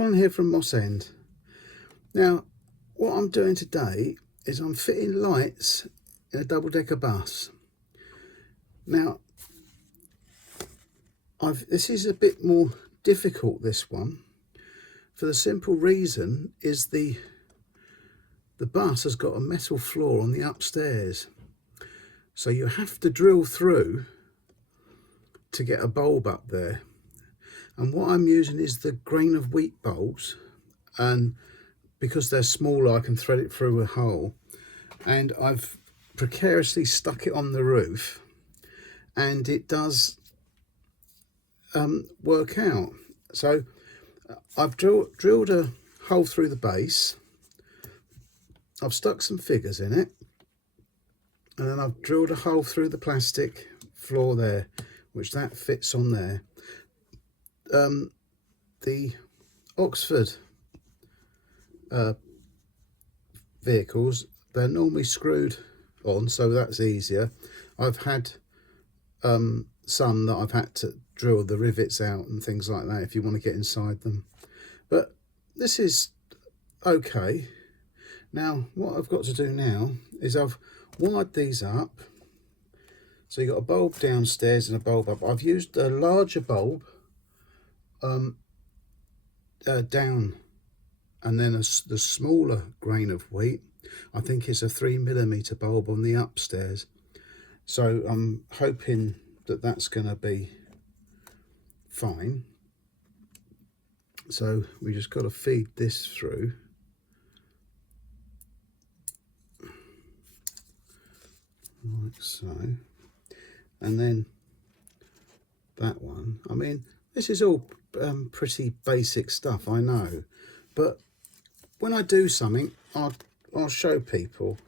Colin here from Moss End. Now, what I'm doing today is I'm fitting lights in a double-decker bus. Now, this is a bit more difficult, this one, for the simple reason is the bus has got a metal floor on the upstairs. So you have to drill through to get a bulb up there. And what I'm using is the grain of wheat bulbs, and because they're smaller I can thread it through a hole, and I've precariously stuck it on the roof, and it does work out. So I've drilled a hole through the base, I've stuck some figures in it, and then I've drilled a hole through the plastic floor there, which that fits on there. The Oxford vehicles, they're normally screwed on, so that's easier. I've had some that I've had to drill the rivets out and things like that if you want to get inside them, but this is okay. Now what I've got to do now is I've wired these up, so you've got a bulb downstairs and a bulb up. I've used a larger bulb down, and then the smaller grain of wheat, I think it's a 3mm bulb on the upstairs. So I'm hoping that that's going to be fine. So we just got to feed this through. Like so. And then that one, I mean, this is all pretty basic stuff, I know, but when I do something I'll show people,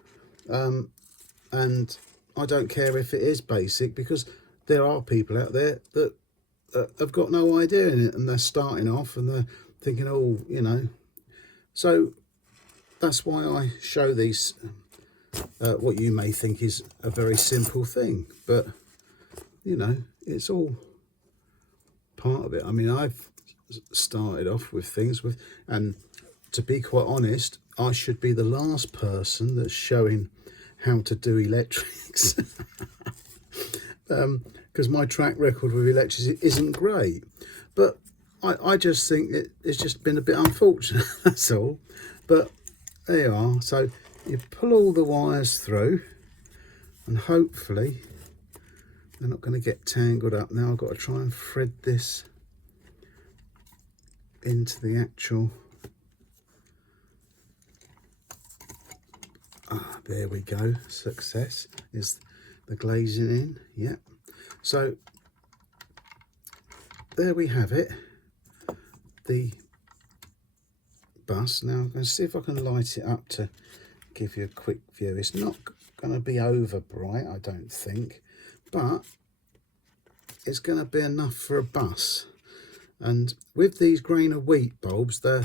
and I don't care if it is basic, because there are people out there that have got no idea in it, and they're starting off and they're thinking, oh, you know, so that's why I show these what you may think is a very simple thing, but you know, it's all part of it. I mean, I've started off with things with, and to be quite honest, I should be the last person that's showing how to do electrics, because my track record with electrics isn't great, but I just think it's just been a bit unfortunate, that's all. But there you are. So you pull all the wires through, and hopefully they're not going to get tangled up. Now I've got to try and thread this into the actual, there we go, success. Is the glazing in? Yep. So there we have it, the bus. Now I'm going to see if I can light it up to give you a quick view. It's not going to be over bright, I don't think, but it's going to be enough for a bus. And with these grain of wheat bulbs, they're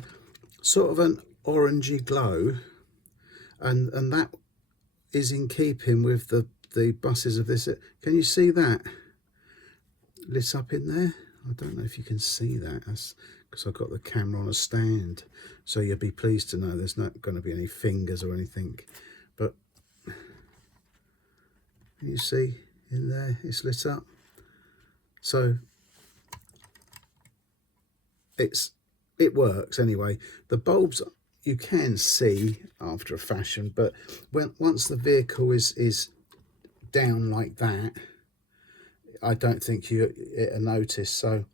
sort of an orangey glow, and that is in keeping with the buses of this. Can you see that lit up in there? I don't know if you can see that. That's because I've got the camera on a stand, so you'll be pleased to know there's not going to be any fingers or anything. But can you see in there it's lit up? So it works anyway. The bulbs you can see after a fashion, but once the vehicle is down like that, I don't think it'll notice. So,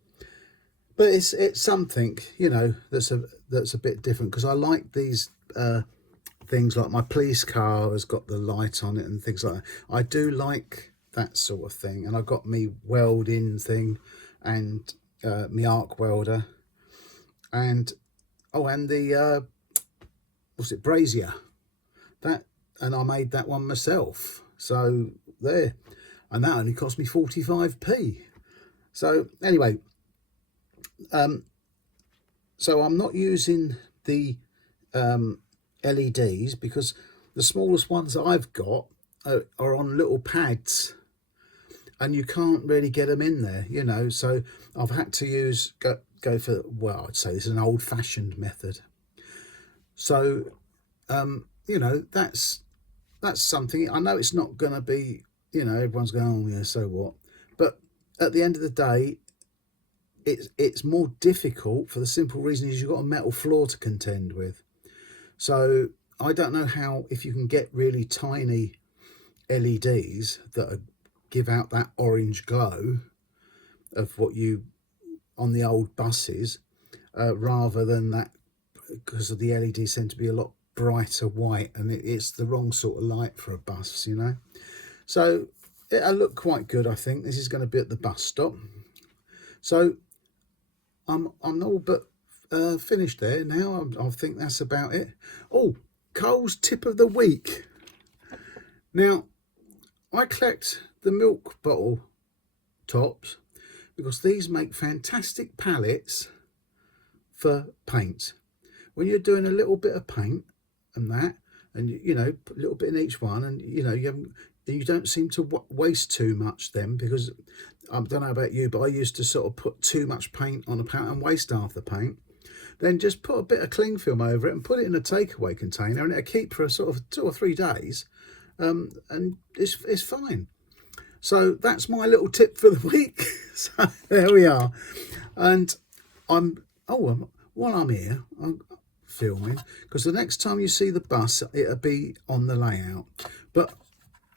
but it's something, you know, that's a bit different, because I like these things, like my police car has got the light on it and things like that. I do like that sort of thing, and I've got me welding thing and my arc welder, and oh, and the what's it, brazier, that, and I made that one myself. So there, and that only cost me 45p. So anyway, so I'm not using the LEDs, because the smallest ones I've got are on little pads, and you can't really get them in there, you know. So I've had to use go for, well, I'd say this is an old-fashioned method. So you know, that's something. I know it's not going to be, you know, everyone's going, oh yeah, so what, but at the end of the day, it's more difficult for the simple reason is you've got a metal floor to contend with. So I don't know how, if you can get really tiny LEDs that give out that orange glow of what you on the old buses, rather than that, because of the LEDs tend to be a lot brighter white, and it's the wrong sort of light for a bus, you know. So it'll look quite good. I think this is going to be at the bus stop. So I'm all but finished there now. I think that's about it. Oh, Cole's tip of the week. Now, I collect the milk bottle tops because these make fantastic palettes for paint. When you're doing a little bit of paint and that, and you know, put a little bit in each one, and you know, you don't seem to waste too much then, because I don't know about you, but I used to sort of put too much paint on a palette and waste half the paint. Then just put a bit of cling film over it and put it in a takeaway container, and it'll keep for a sort of 2 or 3 days, and it's fine. So that's my little tip for the week. So there we are. And while I'm here, I'm filming, because the next time you see the bus, it'll be on the layout. But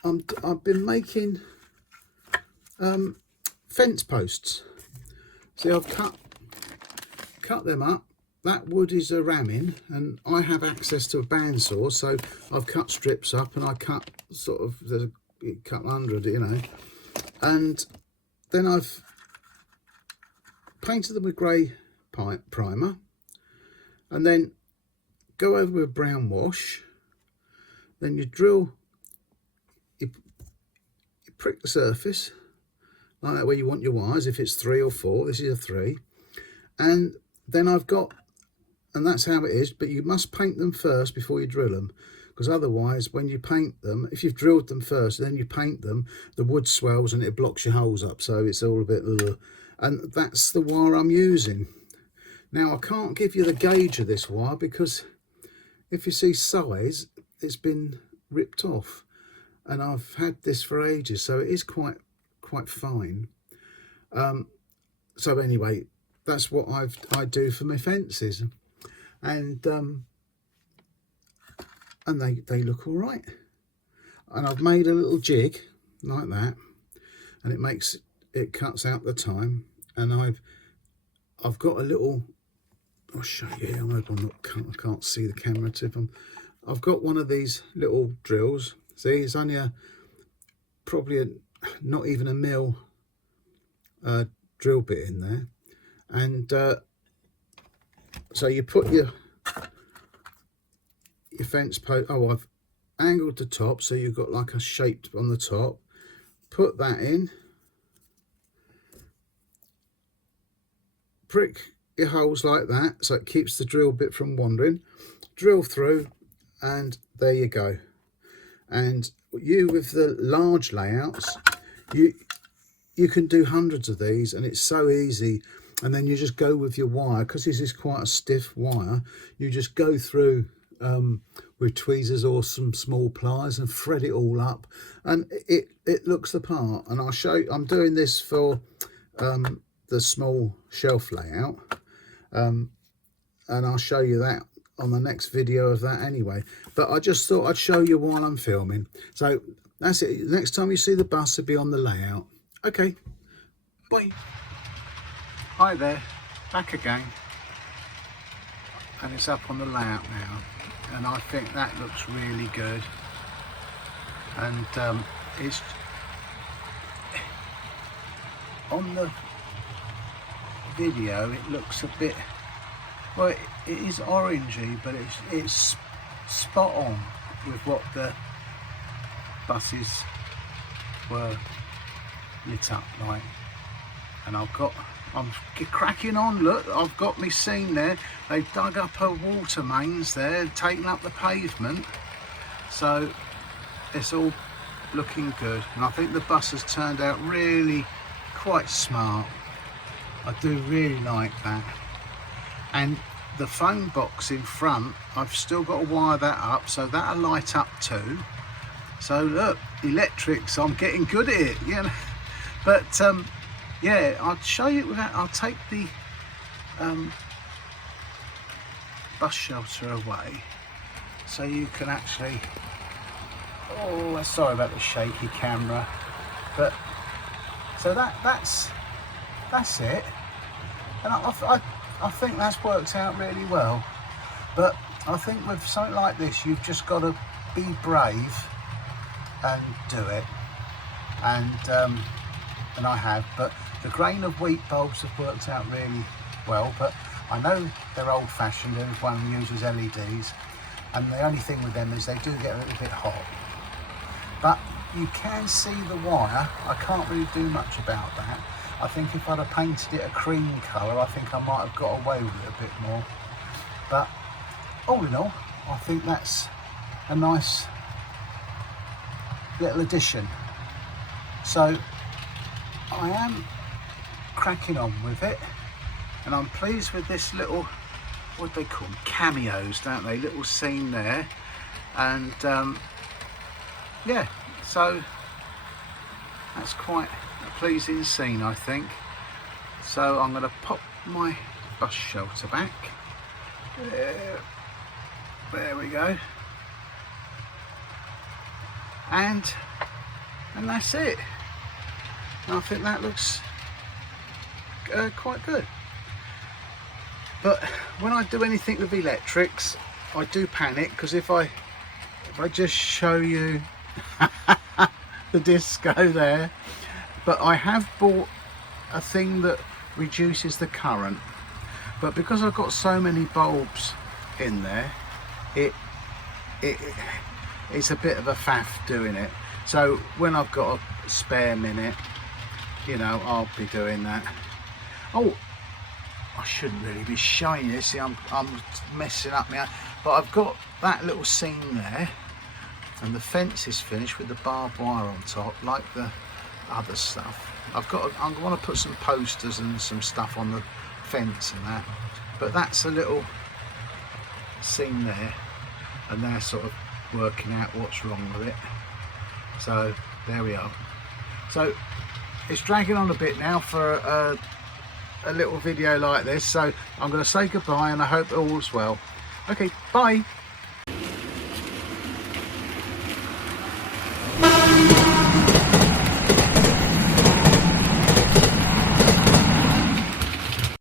I've been making fence posts. See, I've cut them up. That wood is a ramming, and I have access to a bandsaw, so I've cut strips up, and I cut sort of, there's a couple hundred, you know, and then I've painted them with grey primer, and then go over with brown wash. Then you drill, you prick the surface like that where you want your wires, if it's 3 or 4. This is a 3, and then I've got, and that's how it is, but you must paint them first before you drill them, because otherwise when you paint them, if you've drilled them first then you paint them, the wood swells and it blocks your holes up, so it's all a bit and that's the wire I'm using. Now I can't give you the gauge of this wire, because if you see size, it's been ripped off, and I've had this for ages, so it is quite fine. So anyway, that's what I do for my fences, and they look all right. And I've made a little jig like that, and it cuts out the time, and I've got a little, I'll show you here. I hope I can't see the camera tip. I've got one of these little drills. See, it's only probably not even a mil drill bit in there, and so you put your fence post. Oh, I've angled the top so you've got like a shape on the top. Put that in, prick your holes like that so it keeps the drill bit from wandering. Drill through, and there you go. And you, with the large layouts, you can do hundreds of these, and it's so easy. And then you just go with your wire, because this is quite a stiff wire. You just go through with tweezers or some small pliers and thread it all up, and it looks the part. And I'll show you, I'm doing this for the small shelf layout, and I'll show you that on the next video of that anyway. But I just thought I'd show you while I'm filming. So that's it. Next time you see the bus, it'll be on the layout. Okay, bye. Hi there, back again, and it's up on the layout now, and I think that looks really good. And it's on the video, it looks a bit, well, it is orangey, but it's spot on with what the buses were lit up like. And I'm cracking on. Look, I've got me scene there. They've dug up her water mains there, taken up the pavement, so it's all looking good. And I think the bus has turned out really quite smart. I do really like that. And the phone box in front, I've still got to wire that up, so that'll light up too. So look, electrics, I'm getting good at it, you know. But yeah, I'll show you without, I'll take the bus shelter away so you can actually, oh, sorry about the shaky camera, but so that's it. And I think that's worked out really well. But I think with something like this, you've just got to be brave and do it. And I have. But the grain of wheat bulbs have worked out really well. But I know they're old-fashioned. Everyone uses LEDs, and the only thing with them is they do get a little bit hot. But you can see the wire. I can't really do much about that. I think if I'd have painted it a cream colour, I think I might have got away with it a bit more. But all in all, I think that's a nice little addition. So I am cracking on with it, and I'm pleased with this little, what do they call them, cameos, don't they, little scene there. And yeah, so that's quite a pleasing scene, I think. So I'm going to pop my bus shelter back. There we go. And that's it. And I think that looks quite good. But when I do anything with electrics, I do panic, because if I just show you the disco there, but I have bought a thing that reduces the current, but because I've got so many bulbs in there, it's a bit of a faff doing it. So when I've got a spare minute, you know, I'll be doing that. Oh, I shouldn't really be showing you. See, I'm messing up now, but I've got that little scene there, and the fence is finished with the barbed wire on top, like the other stuff. I want to put some posters and some stuff on the fence and that, but that's a little scene there, and they're sort of working out what's wrong with it. So there we are. So it's dragging on a bit now for a little video like this, so I'm going to say goodbye, and I hope all's well. Okay, bye.